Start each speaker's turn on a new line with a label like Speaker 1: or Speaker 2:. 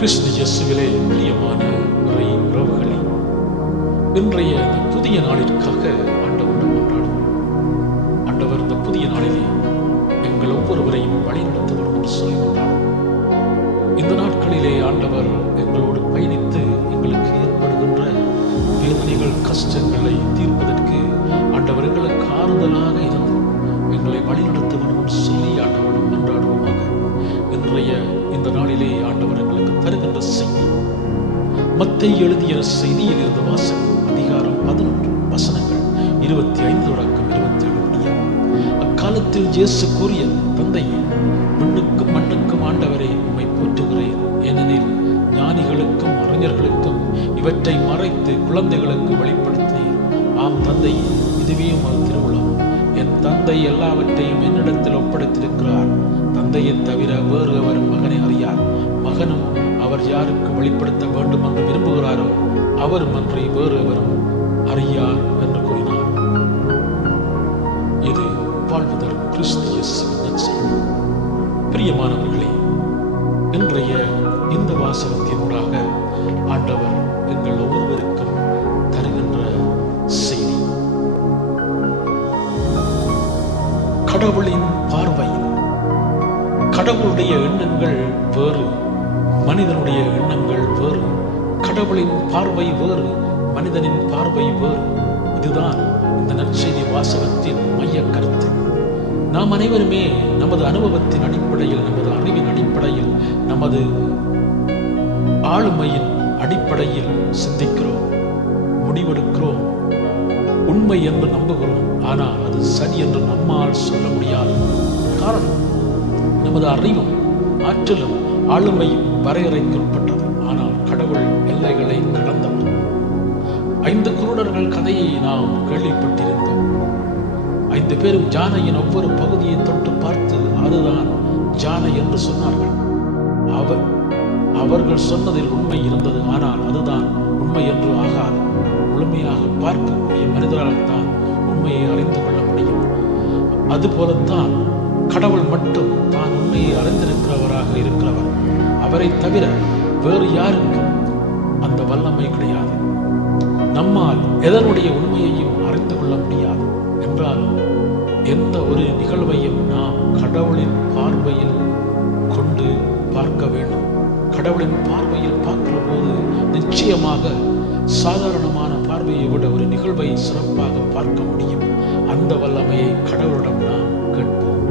Speaker 1: கிறிஸ்து இயேசுவிலே பிரியமான இறை உறவுகளே இன்றைய இந்த புதிய நாளிற்காக ஆண்டவரிடம் கொண்டாடும் ஆண்டவர் இந்த புதிய நாளிலே எங்கள் ஒவ்வொருவரையும் வழிநடத்த வேண்டும் என்று சொல்லி கொண்டாடும் இந்த நாட்களிலே ஆண்டவர் மத்தை எழுதிய செய்தியில் இருந்த வாசகம் அதிகாரம் பதினொன்று வசனங்கள் இருபத்தி ஐந்து தொடக்கம் இருபத்தி ஏழு முடிய அக்காலத்தில் இயேசு கூறிய தந்தையே மண்ணுக்கும் மண்ணுக்கும் ஆண்டவரே உம்மை போற்றுகிறேன். ஏனெனில் ஞானிகளுக்கும் அறிஞர்களுக்கும் இவற்றை மறைத்து குழந்தைகளுக்கு வெளிப்படுத்தினீர். ஆம் தந்தை இதுவே உமது திருவிழா என் தந்தை எல்லாவற்றையும் என்னிடத்தில் ஒப்படைத்திருக்கிறார். தந்தையை தவிர வேறு அவர் மகனை அறியார். மகனும் அவர் யாருக்கு வெளிப்படுத்த வேண்டுமா அவர் அன்றி வேறு எவரும் அறியார் என்று கூறினார். இது வாழ்வதர் கிறிஸ்திய செய்தி பிரியமானவர்களே இன்றைய இந்த வாசகத்தினூடாக ஆண்டவர் எங்கள் ஒவ்வொருவருக்கும் தருகின்ற செய்தி. கடவுளின் பார்வையில் கடவுளுடைய எண்ணங்கள் வேறு மனிதனுடைய எண்ணங்கள் வேறு கடவுளின் பார்வை வேறு மனிதனின் பார்வை வேறு. இதுதான் இந்த நற்செய்தி வாசகத்தின் மைய கருத்து. நாம் அனைவருமே நமது அனுபவத்தின் அடிப்படையில் நமது அறிவின் அடிப்படையில் நமது ஆளுமையின் அடிப்படையில் சிந்திக்கிறோம் முடிவெடுக்கிறோம் உண்மை என்று நம்புகிறோம். ஆனால் அது சரி என்று நம்மால் சொல்ல முடியாது. காரணம் நமது அறிவும் ஆற்றலும் ஆளுமையும் வரையறைக்குட்பட்டது. கடவுள் எல்லைகளை கடந்தவர் ஐந்து குருடர்கள் கதையை நாம் கேள்விப்பட்டிருந்தோம். ஐந்து பேரும் ஜானையின் ஒவ்வொரு பகுதியை தொட்டு பார்த்து அதுதான் ஜானை என்று சொன்னார்கள். அவர் அவர்கள் சொன்னதில் உண்மை இருந்தது ஆனால் அதுதான் உண்மை என்று ஆகாது. முழுமையாக பார்க்கக்கூடிய மனிதரால் தான் உண்மையை அறிந்து கொள்ள முடியும். அதுபோலத்தான் கடவுள் மட்டும் தான் உண்மையை அறிந்திருக்கிறவராக இருக்கிறவர். அவரை தவிர வேறு யாருக்கும் அந்த வல்லமை கிடையாது. நம்மால் எதனுடைய உண்மையையும் அறிந்து கொள்ள முடியாது. என்றாலும் எந்த ஒரு நிகழ்வையும் நாம் கடவுளின் பார்வையில் கொண்டு பார்க்க வேண்டும். கடவுளின் பார்வையில் பார்க்கிற போது நிச்சயமாக சாதாரணமான பார்வையை விட ஒரு நிகழ்வை சிறப்பாக பார்க்க முடியும். அந்த வல்லமையை கடவுளிடம் நாம் கேட்போம்.